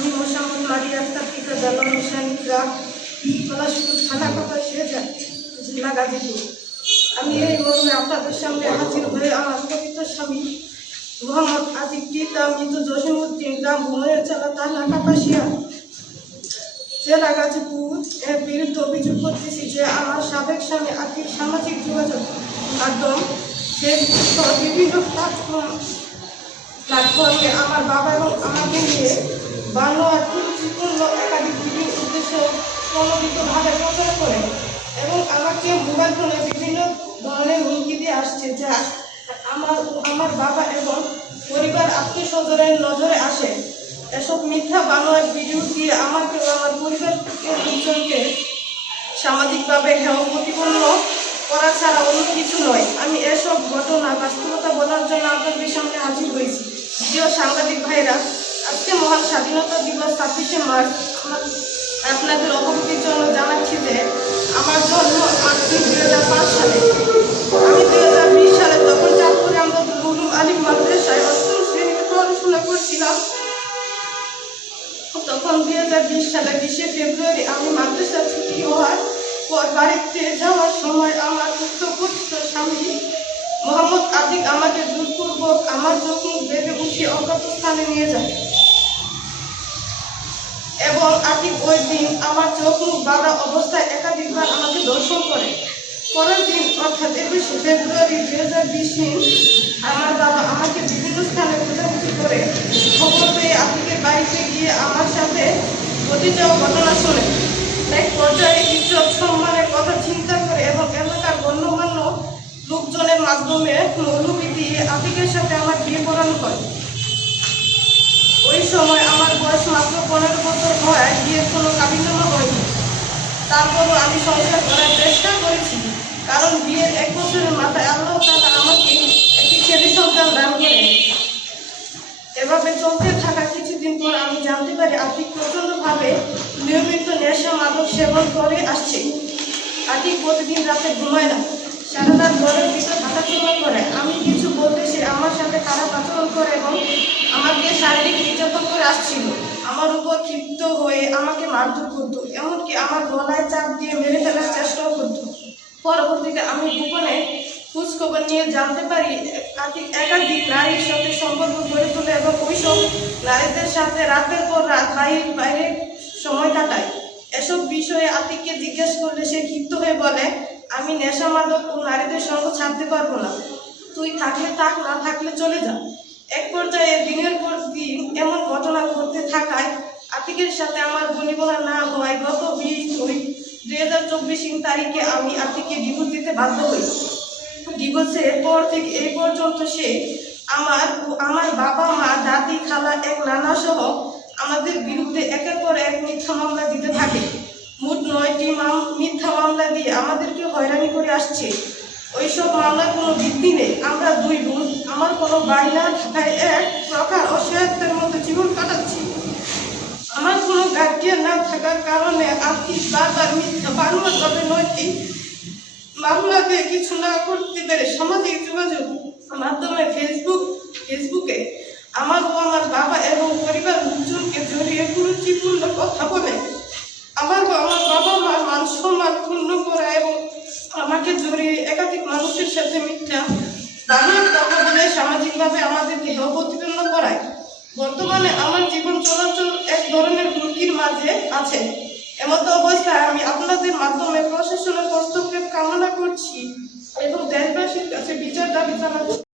আমি মোসাম্মদ মারিয়া আক্তার টিকা জালাল হোসেন গ্রাম পলাশপুর থানা কাপাসিয়া জেলা গাজীপুর। আমি এই মর্মে আপনাদের সামনে হাজির হয়ে আমার পবিত্র স্বামী মোহাম্মদ আতিক পিতা মৃত জসিমউদ্দিন গ্রাম ভুমনের চালা থানা কাপাসিয়া জেলা গাজীপুর এর বিরুদ্ধে অভিযোগ করতেছি যে আমার সাবেক স্বামী আতিক সামাজিক যোগাযোগ মাধ্যম বিভিন্ন প্ল্যাটফর্মে আমার বাবা এবং আমাকে নিয়ে বাংলা আর কুরুচিপূর্ণ একাধিক ভিডিও উদ্দেশ্য প্রণোদিতভাবে প্রচার করে এবং আমাকে মোবাইল ফোনে বিভিন্ন ধরনের হুমকি দিয়ে আসছে যা আমার বাবা এবং পরিবার আত্মীয় স্বজনের নজরে আসে। এসব মিথ্যা বানোয়ার ভিডিও দিয়ে আমাকে আমার পরিবারের লোকজনকে সামাজিকভাবে হেয় প্রতিপন্ন করা ছাড়া অন্য কিছু নয়। আমি এসব ঘটনা বাস্তবতা বলার জন্য আপনাদের সামনে হাজির হয়েছি। প্রিয় সাংবাদিক ভাইরা, আজকে মহান স্বাধীনতা দিবস ২৬শে মার্চ। আপনাদের অবগতির জন্য জানাচ্ছি যে আমার জন্ম ২০০৫ সালে। আমি ২০২০ সালে তখন চাঁদপুরে আমরা গুরু আলিম মাদ্রাসায় অষ্টম শ্রেণীতে পড়াশোনা করছিলাম। তখন ২০২০ সালে ২০শে ফেব্রুয়ারি আমি মাদ্রাসা ছুটি হওয়ার পর বাড়িতে যাওয়ার সময় আমার উক্ত স্বামী মোহাম্মদ আতিক আমাকে জোরপূর্বক আমার চোখ মুখ বেঁধে উঠিয়ে অজ্ঞাত স্থানে নিয়ে যায় এবং আতিক ওই দিন আমার চোখ মুখ বাঁধা অবস্থায় একাধিকবার আমাকে দর্শন করে। পরের দিন অর্থাৎ ২১শে ফেব্রুয়ারি ২০২০ আমার বাবা আমাকে বিভিন্ন স্থানে খোঁজাখুঁজি করে খবর পেয়ে আতিকের বাড়িতে গিয়ে আমার সাথে ঘটে যাওয়া ঘটনা শোনে। এক পর্যায়ে ইজ্জত সম্মানের কথা চিন্তা করে এবং এলাকার গণ্যমান্য লোকজনের মাধ্যমে মৌলবি দিয়ে আতিকের সাথে আমার বিয়ে পড়ানো হয়। ওই সময় আমার বয়স মাত্র ১৫ বছর হওয়ায় বিয়ের কোনো কাবিননামা হয়নি। তারপরও আমি সংসার করার চেষ্টা করেছি, কারণ বিয়ের ১ বছরের মাথায় আল্লাহ তাআলা আমাকে একটি ছেলে সন্তান দান করেন। এভাবে চলতে থাকা কিছুদিন পর আমি জানতে পারি আতিক প্রচণ্ডভাবে নিয়মিত নেশা মাদক সেবন করে আসছে। আতিক প্রতিদিন রাতে ঘুমায় না, সারা রাত ঘরের ভিতর হাঁটাচলা করে। আমি কিছু বলতে সে আমার সাথে খারাপ আচরণ করে এবং আমাকে শারীরিক নির্যাতন করে আসছিল। আমার উপর ক্ষিপ্ত হয়ে আমাকে মারধর করত, এমনকি আমার গলায় চাপ দিয়ে মেরে ফেলার চেষ্টাও করত। পরবর্তীতে আমি গোপনে খোঁজখবর নিয়ে জানতে পারি আতিক একাধিক নারীর সাথে সম্পর্ক গড়ে তোলে এবং ওইসব নারীদের সাথে রাতের পর রাত বাইরে সময় কাটায়। এসব বিষয়ে আতিককে জিজ্ঞেস করলে সে ক্ষিপ্ত হয়ে বলে, আমি নেশা মাদক ও নারীদের সঙ্গ ছাড়তে পারবো না, তুই থাকলে থাক, না থাকলে চলে যা। এক পর্যায়ে দিনের পর দিন এমন ঘটনা ঘটতে থাকায় আতিকের সাথে আমার বনিবনা না হওয়ায় গত ২০/২/২০২৪ তারিখে আমি আতিককে ডিভোর্স দিতে বাধ্য হই। ডিভোর্সের পর থেকে এই পর্যন্ত সে আমার বাবা মা দাদি খালা এক নানা সহ আমাদের বিরুদ্ধে একের পর এক মিথ্যা মামলা দিতে থাকে। মোট ৯টি মিথ্যা মামলা দিয়ে আমাদেরকে হয়রানি করে আসছে। ওইসব মামলার কোনো ভিত্তি নেই। আমরা ২ বোন, আমার কোনো বাড়ি না থাকায় এক প্রকার অসহায়ত্বের মধ্যে জীবন কাটাচ্ছি। আমার কোনো গার্জিয়ান না থাকার কারণে আর্থিক বারবার মিথ্যা বানোয়ারভাবে ৯টি মামলাতে কিছু না করতে পেরে সামাজিক যোগাযোগ মাধ্যমে ফেসবুকে আমার ও আমার বাবা এবং পরিবার লোকজনকে জড়িয়ে কুরুচিপূর্ণ কথা বলে আমার বাবা মার মান সম্মান ক্ষুণ্ণ করা এবং আমাকে জড়িয়ে একাধিক মানুষের সাথে মিথ্যা বানোয়ার কথা বলে সামাজিকভাবে আমাদেরকে হেয় প্রতিপন্ন করায়। বর্তমানে আমার জীবন চলাচল এক ধরনের হুমকির মাঝে আছে। এমত অবস্থায় আমি আপনাদের মাধ্যমে প্রশাসনের হস্তক্ষেপ কামনা করছি এবং দেশবাসীর কাছে বিচার দাবি জানাচ্ছি।